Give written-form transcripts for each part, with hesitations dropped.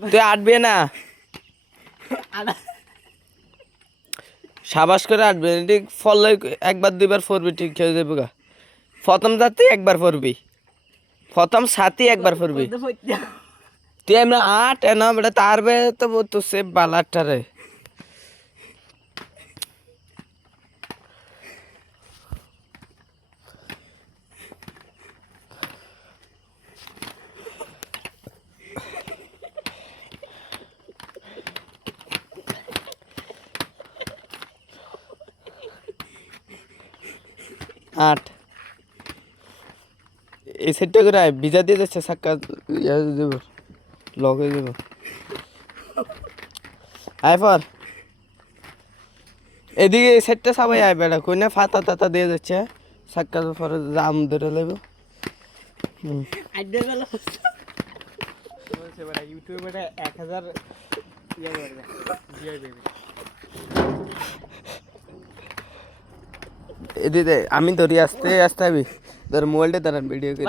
তুই আটবে না সাবাস করে আটবে ঠিক ফলে একবার দুইবার পড়বি ঠিক হয়ে যাবে গা প্রথম যাতে একবার পড়বি প্রথম সাথী একবার পড়বি তুই এমনি আট এনা বেটা তার বে তো সে বালাটা রে আট এই সেটটা করে ভিজা দিয়ে যাচ্ছে সাক্কা দেব লক হয়ে যাব আইফার এদিকে এই সেটটা সবাই আয় বেড়া কই না ফাতা টাতা দিয়ে যাচ্ছে সাক্কা পরে জাম ধরে লইব আইডিয়া গেল বলছে বেটা ইউটিউবে বেটা 1000 ইয়া করবে জিআই বেবি এদিকে আমি ধরি আস্তে আস্তে আবি ধর মোবাইলটা ধর ভিডিও করে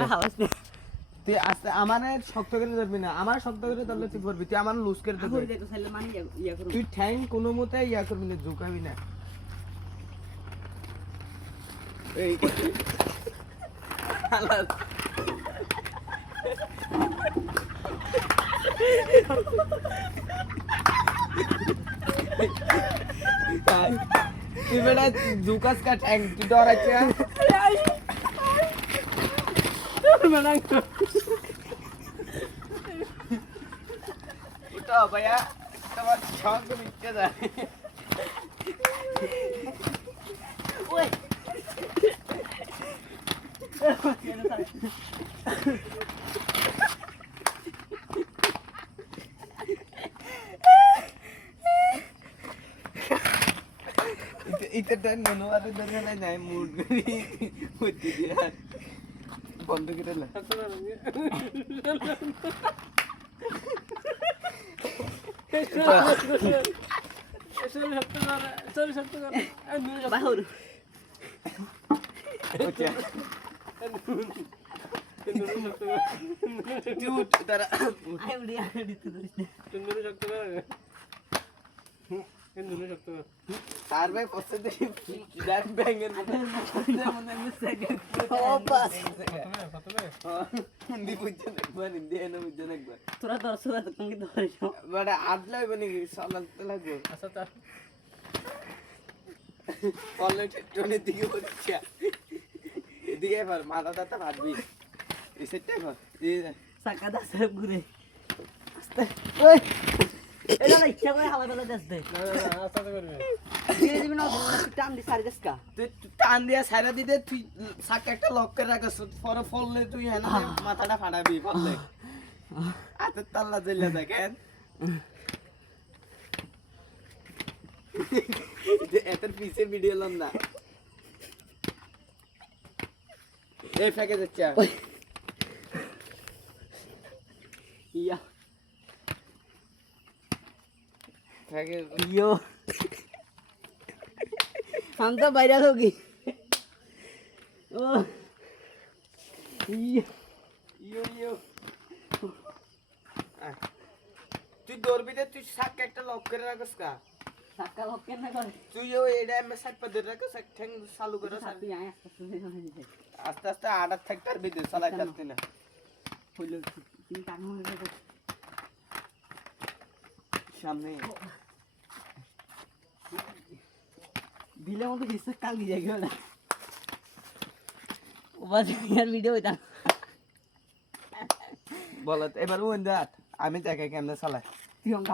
তুই আস্তে আমার শক্ত করে ধরবি না আমার শক্ত করে ধরলে তুই পড়বি তুই আমার লুজ করে ধরবি তুই ঠ্যাং কোনো মতে ইয়া করবি না ঝুঁকাবি না এই তুই বেটা ঝুঁকাস কা ঠ্যাং তুই ডরাচ্ছে উঠো ভাইয়া তোমার সঙ্গ মিটতে যায় ইতেটা ননওয়ারে ধরে নাই মুড হইতে দিয়া বন্ধ করে না তার ভাই পছন্দ ব্যাগ ব্যাঙের হিন্দি বুঝছেন একবার হিন্দি এনে বুঝছেন একবার তোরা দর্শক তুমি ধরিস বাড়া আট লাগবে নাকি চালাতে লাগবে আচ্ছা তা অলরেডি ট্রেনের দিকে হচ্ছে এদিকে এবার মাথা টাথা ভাববি এই সেটটাই ভাব চাকা দাসে ঘুরে আস্তে ওই এটা না ইচ্ছা করে হাওয়া বেলা দেশ দে আচ্ছা করবে ধীরে ধীরে না টান দি সারি দেশকা তুই টান দিয়া সাইরা দিতে তুই সাকা একটা লক করে রাখছ পরে ফললে তুই হ্যাঁ মাথাটা ফাটাবি ফললে হাতের তাল্লা জ্বলে দেখেন এটার পিছের ভিডিও লম না এই ফেকে যাচ্ছে ইয়া ফেকে ইয়ো শান্ত বাইরে হোগি ও ইয়া ইয়ো ইয়ো তুই দৌড়বি রে তুই সাকা একটা লক করে রাখছ কা চাকা লকে না করে তুই ও এটা এমএ সাইড পা ধরে রাখছ এক ঠ্যাং চালু করে সাথে আয় আস্তে আস্তে আস্তে আড়ার থাকতে ভিতরে চালাই থাকতে না হইলো তুমি টাকা মনে করে সামনে বিলে মতো হিসেব কাল গিয়ে গেল না ওবার ইয়ার ভিডিও হইতা বলত এবার ওই দাঁত আমি দেখে কেমনে চালাই তুই অঙ্কা